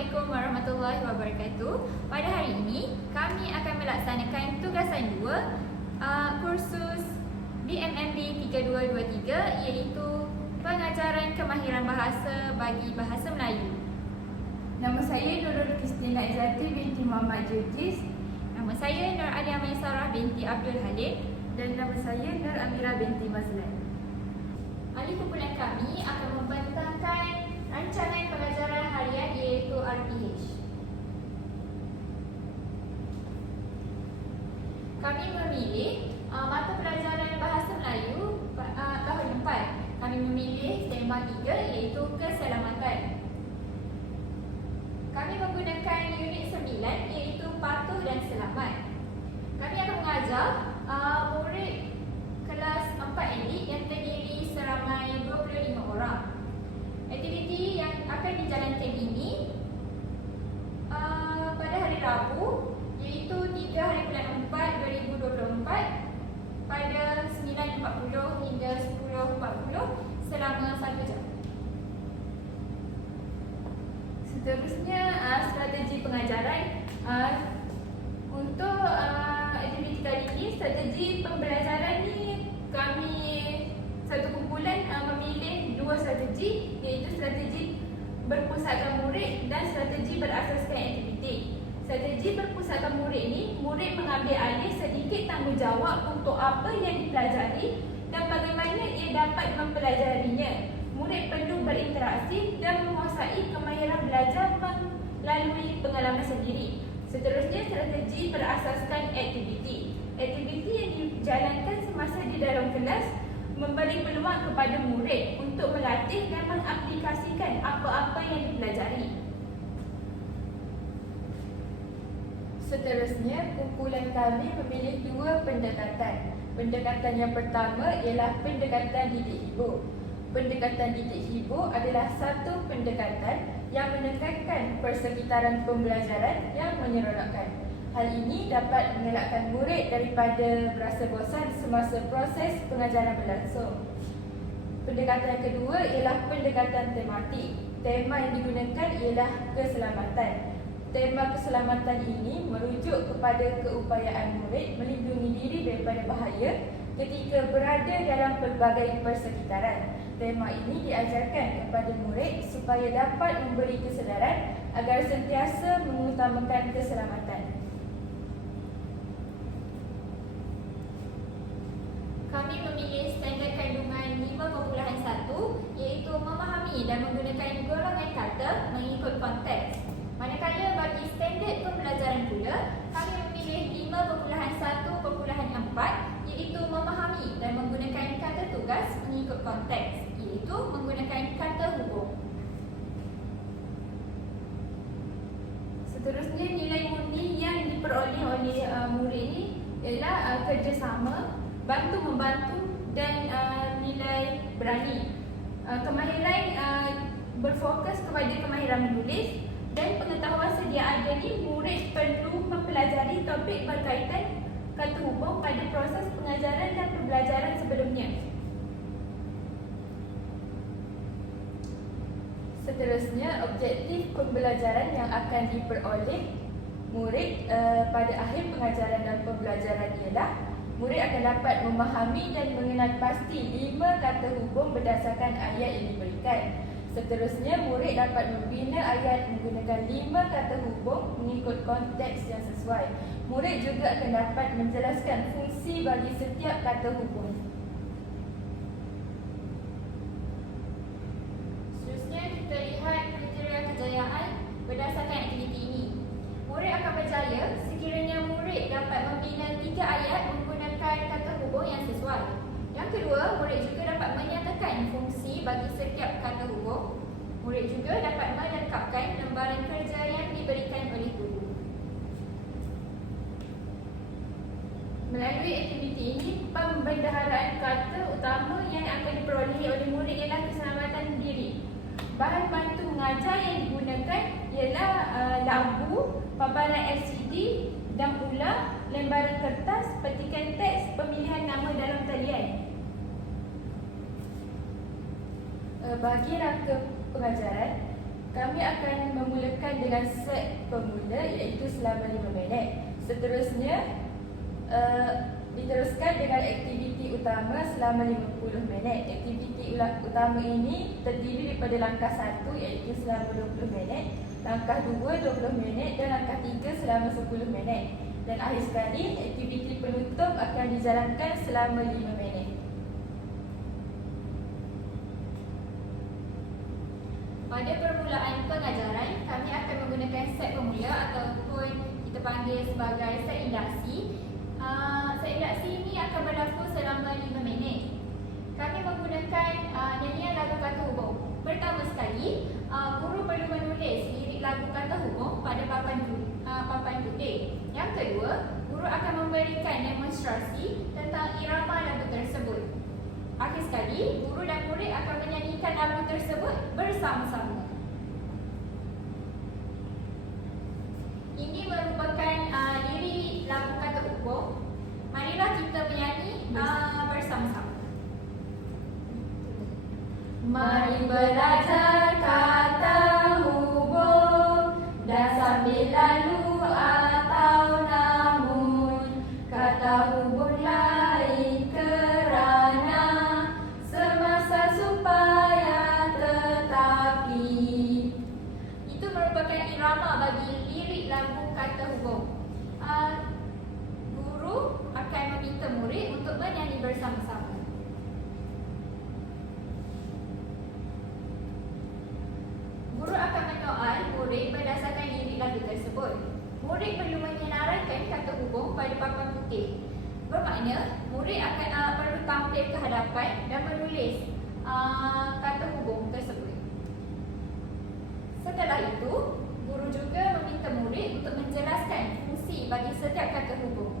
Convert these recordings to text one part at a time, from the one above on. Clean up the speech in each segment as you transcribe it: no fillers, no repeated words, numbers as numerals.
Assalamualaikum warahmatullahi wabarakatuh. Pada hari ini, kami akan melaksanakan tugasan 2 kursus BMMB 3223 iaitu pengajaran kemahiran bahasa bagi bahasa Melayu. Nama saya Nurul Kristina Izzati binti Muhammad Judis. Nama saya Nur Alia Maisarah binti Abdul Halim. Dan nama saya Nur Amira binti Mazlan. Ahli kumpulan kami akan membentangkan rancangan pengajaran harian iaitu RPH. Kami memilih mata pelajaran bahasa Melayu tahun 4. Kami memilih tema 3 iaitu keselamatan. Kami menggunakan unit 9 iaitu patuh dan selamat. Kami akan mengajar murid kelas 4 elit yang terdiri seramai 25 orang. Aktiviti yang akan dijalankan ini pada hari Rabu iaitu 3 hari bulan 4 2024 pada 9.40 hingga 10.40 selama 1 jam. Seterusnya strategi pengajaran. Untuk aktiviti kali ini, strategi pembelajaran ni kami satu kumpulan memilih 2 strategi, iaitu strategi berpusatkan murid dan strategi berasaskan aktiviti. Strategi berpusatkan murid ni, murid mengambil alih sedikit tanggungjawab untuk apa yang dipelajari dan bagaimana ia dapat mempelajarinya. Murid perlu berinteraksi dan menguasai kemahiran belajar melalui pengalaman sendiri. Seterusnya, strategi berasaskan aktiviti. Aktiviti yang dijalankan semasa di dalam kelas memberi peluang kepada murid untuk melatih dan mengaplikasikan apa-apa yang dipelajari. Seterusnya, kumpulan kami memilih 2 pendekatan. Pendekatan yang pertama ialah pendekatan didik hibur. Pendekatan didik hibur adalah satu pendekatan yang menekankan persekitaran pembelajaran yang menyeronokkan. Hal ini dapat mengelakkan murid daripada berasa bosan semasa proses pengajaran berlangsung. Pendekatan kedua ialah pendekatan tematik. Tema yang digunakan ialah keselamatan. Tema keselamatan ini merujuk kepada keupayaan murid melindungi diri daripada bahaya ketika berada dalam pelbagai persekitaran. Tema ini diajarkan kepada murid supaya dapat memberi kesedaran agar sentiasa mengutamakan keselamatan. Kami memilih standard kandungan 5.1 iaitu memahami dan menggunakan golongan kata mengikut konteks. Manakala bagi standard pembelajaran pula, kami memilih 5.1.4 iaitu memahami dan menggunakan kata tugas mengikut konteks, iaitu menggunakan kata hubung. Seterusnya, nilai murni yang diperoleh oleh murid ini ialah kerjasama, bantu-membantu dan nilai berani. Kemahiran berfokus kepada kemahiran menulis dan pengetahuan sedia ada ni, murid perlu mempelajari topik berkaitan kata hubung pada proses pengajaran dan pembelajaran sebelumnya. Seterusnya, objektif pembelajaran yang akan diperoleh murid pada akhir pengajaran dan pembelajaran ialah murid akan dapat memahami dan mengenal pasti 5 kata hubung berdasarkan ayat yang diberikan. Seterusnya, murid dapat membina ayat menggunakan 5 kata hubung mengikut konteks yang sesuai. Murid juga akan dapat menjelaskan fungsi bagi setiap kata hubung. Seterusnya, kita lihat kriteria kejayaan berdasarkan aktiviti ini. Murid akan berjaya sekiranya murid dapat membina 3 ayat menggunakan kata hubung yang sesuai. Yang kedua, murid juga dapat menyatakan fungsi bagi setiap kata hubung. Murid juga dapat melengkapkan lembaran kerja yang diberikan oleh guru. Melalui aktiviti ini, pembendaharaan kata utama yang akan diperolehi oleh murid ialah keselamatan diri. Bahan bantu mengajar yang digunakan ialah lampu, paparan LCD, dan pula lembaran kertas, petikan teks, pemilihan nama dalam talian. Bagi rangka pengajaran, Kami akan memulakan dengan set pemula iaitu selama 5 minit. Seterusnya diteruskan dengan aktiviti utama selama 50 minit. Aktiviti utama ini terdiri daripada langkah 1 iaitu selama 20 minit, langkah 2 20 minit dan langkah 3 selama 10 minit. Dan akhir sekali aktiviti penutup akan dijalankan selama 5 minit. Pada permulaan pengajaran, kami akan menggunakan set pemula ataupun kita panggil sebagai set induksi. Set induksi ini akan berlaku selama 5 minit. Kami menggunakan nyanyian lagu kata hubung. Pertama sekali, guru perlu menulis lirik lagu kata hubung pada papan putih. Yang kedua, guru akan memberikan demonstrasi tentang irama lagu tersebut. Akhir sekali, guru dan murid akan menyanyikan lagu tersebut bersama-sama. Ini merupakan lirik lagu kata hubung. Marilah kita menyanyi bersama-sama. Mari belajar kata hubung dan sambil lalu atau namun, kata hubung lain kerana semasa supaya tetapi. Itu merupakan irama bagi lirik lagu kata hubung. Guru akan meminta murid untuk menyanyi bersama-sama. Guru akan menyoal murid berdasarkan lirik lagu tersebut. Murid perlu menyenaraikan kata hubung pada papan putih. Bermakna, murid akan perlu tampil ke hadapan dan menulis kata hubung tersebut. Setelah itu, guru juga meminta murid untuk menjelaskan fungsi bagi setiap kata hubung.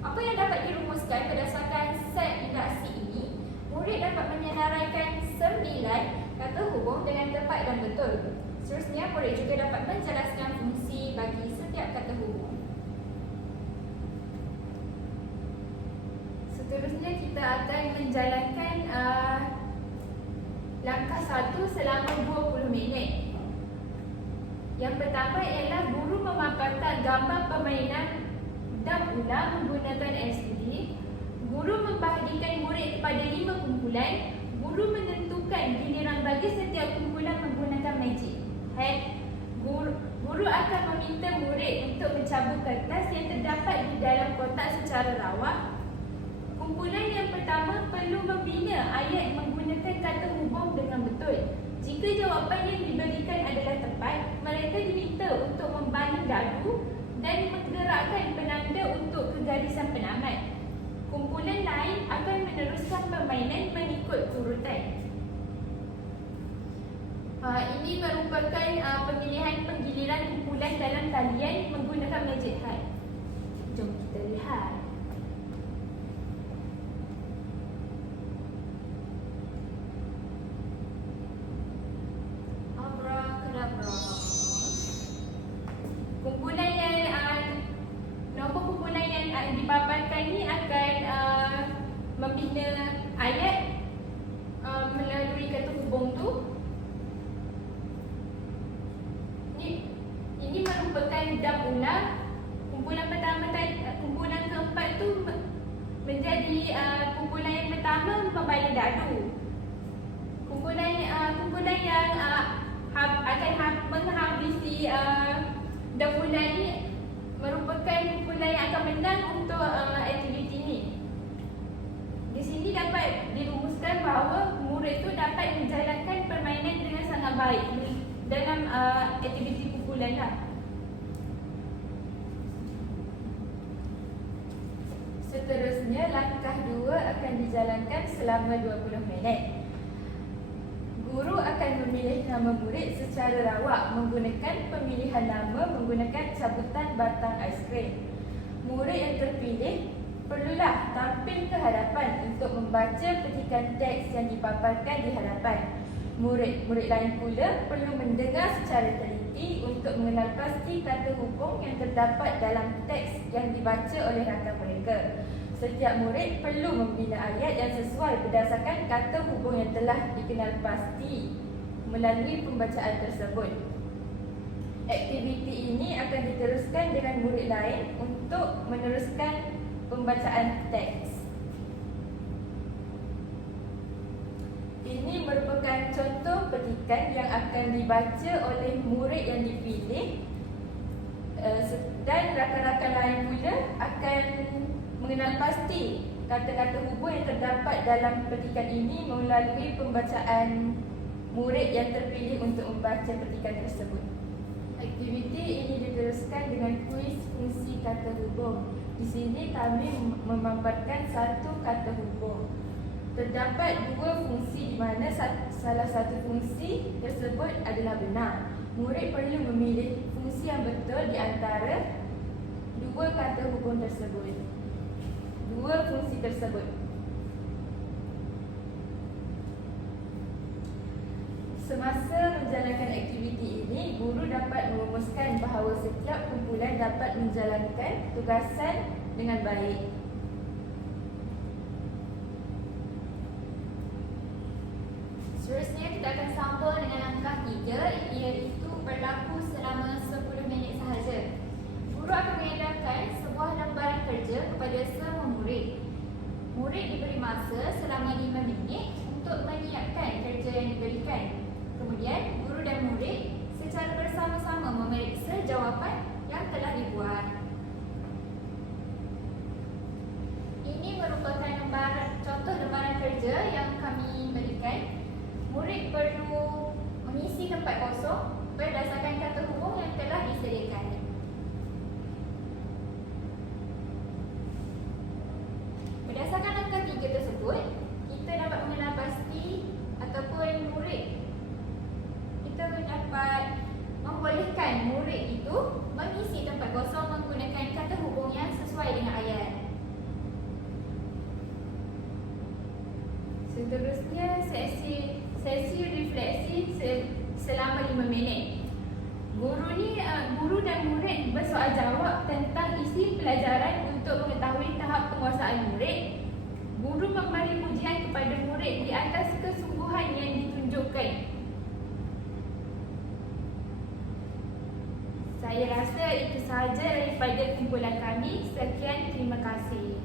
Apa yang dapat dirumuskan berdasarkan set induksi ini, murid dapat menyenaraikan 9 kata hubung dengan tepat dan betul. Seterusnya, murid juga dapat menjelaskan fungsi bagi setiap kata hubung. Seterusnya, kita akan menjalankan langkah 1 selama 20 minit. Yang pertama ialah guru memaparkan gambar permainan dan ulang menggunakan LCD. Guru membahagikan murid kepada 5 kumpulan. Guru menentukan giliran bagi setiap kumpulan menggunakan magic hat. Guru akan meminta murid untuk mencabut kertas yang terdapat di dalam kotak secara rawak. Kumpulan yang pertama perlu membina ayat menggunakan kata hubung dengan betul. Jika jawapan yang diberikan adalah tepat, mereka diminta untuk membaling dadu dan menggerakkan penanda untuk ke garisan penamat. Kumpulan lain akan meneruskan permainan mengikut urutan. Ini merupakan pemilihan penggiliran kumpulan dalam talian menggunakan magic hat. Jom kita lihat. Abracadabra. Kumpulan yang nombor kumpulan yang dipaparkan ni akan membina ayat melalui kata hubung tu. Ini merupakan dam ulang. Kumpulan pertama tadi, kumpulan keempat tu menjadi kumpulan yang pertama membaling dadu. Kumpulan yang akan menghabisi dam ulang ni merupakan kumpulan yang akan menang untuk aktiviti ni. Di sini dapat dirumuskan bahawa murid tu dapat menjalankan permainan dengan sangat baik dalam aktiviti kumpulan lah. Seterusnya, langkah 2 akan dijalankan selama 20 minit. Guru akan memilih nama murid secara rawak menggunakan pemilihan nama menggunakan cabutan batang aiskrim. Murid yang terpilih perlulah tampil ke hadapan untuk membaca petikan teks yang dipaparkan di hadapan. Murid lain pula perlu mendengar secara teliti untuk mengenal pasti kata hubung yang terdapat dalam teks yang dibaca oleh rakan mereka. Setiap murid perlu membina ayat yang sesuai berdasarkan kata hubung yang telah dikenal pasti melalui pembacaan tersebut. Aktiviti ini akan diteruskan dengan murid lain untuk meneruskan pembacaan teks. Ini merupakan contoh petikan yang akan dibaca oleh murid yang dipilih, dan rakan-rakan lain pula akan mengenal pasti kata-kata hubung yang terdapat dalam petikan ini melalui pembacaan murid yang terpilih untuk membaca petikan tersebut. Aktiviti ini diteruskan dengan kuis fungsi kata hubung. Di sini kami memaparkan satu kata hubung. Terdapat dua fungsi di mana salah satu fungsi tersebut adalah benar. Murid perlu memilih fungsi yang betul di antara dua kata hubung tersebut. Dua fungsi tersebut. Semasa menjalankan aktiviti ini, guru dapat merumuskan bahawa setiap kumpulan dapat menjalankan tugasan dengan baik. Seterusnya kita akan sambung dengan langkah 3, iaitu berlaku selama 10 minit sahaja. Guru akan mengedarkan sebuah lembaran kerja kepada semua murid. Murid diberi masa selama 5 minit untuk menyiapkan kerja yang diberikan. Kemudian, guru dan murid secara bersama-sama memeriksa jawapan yang telah dibuat. Ini merupakan contoh lembaran kerja yang kami berikan. Murid perlu mengisi tempat kosong berdasarkan kata hubung yang telah disediakan. Berdasarkan langkah 3 tersebut, kita dapat mengenal pasti ataupun kita dapat membolehkan murid itu mengisi tempat kosong menggunakan kata hubung yang sesuai dengan ayat. Seterusnya, sesi refleksi selama 5 minit. Guru dan murid bersoal jawab tentang isi pelajaran untuk mengetahui tahap penguasaan murid. Guru memberi pujian kepada murid di atas kesungguhan yang ditunjukkan. Saya rasa itu sahaja daripada kumpulan kami. Sekian, terima kasih.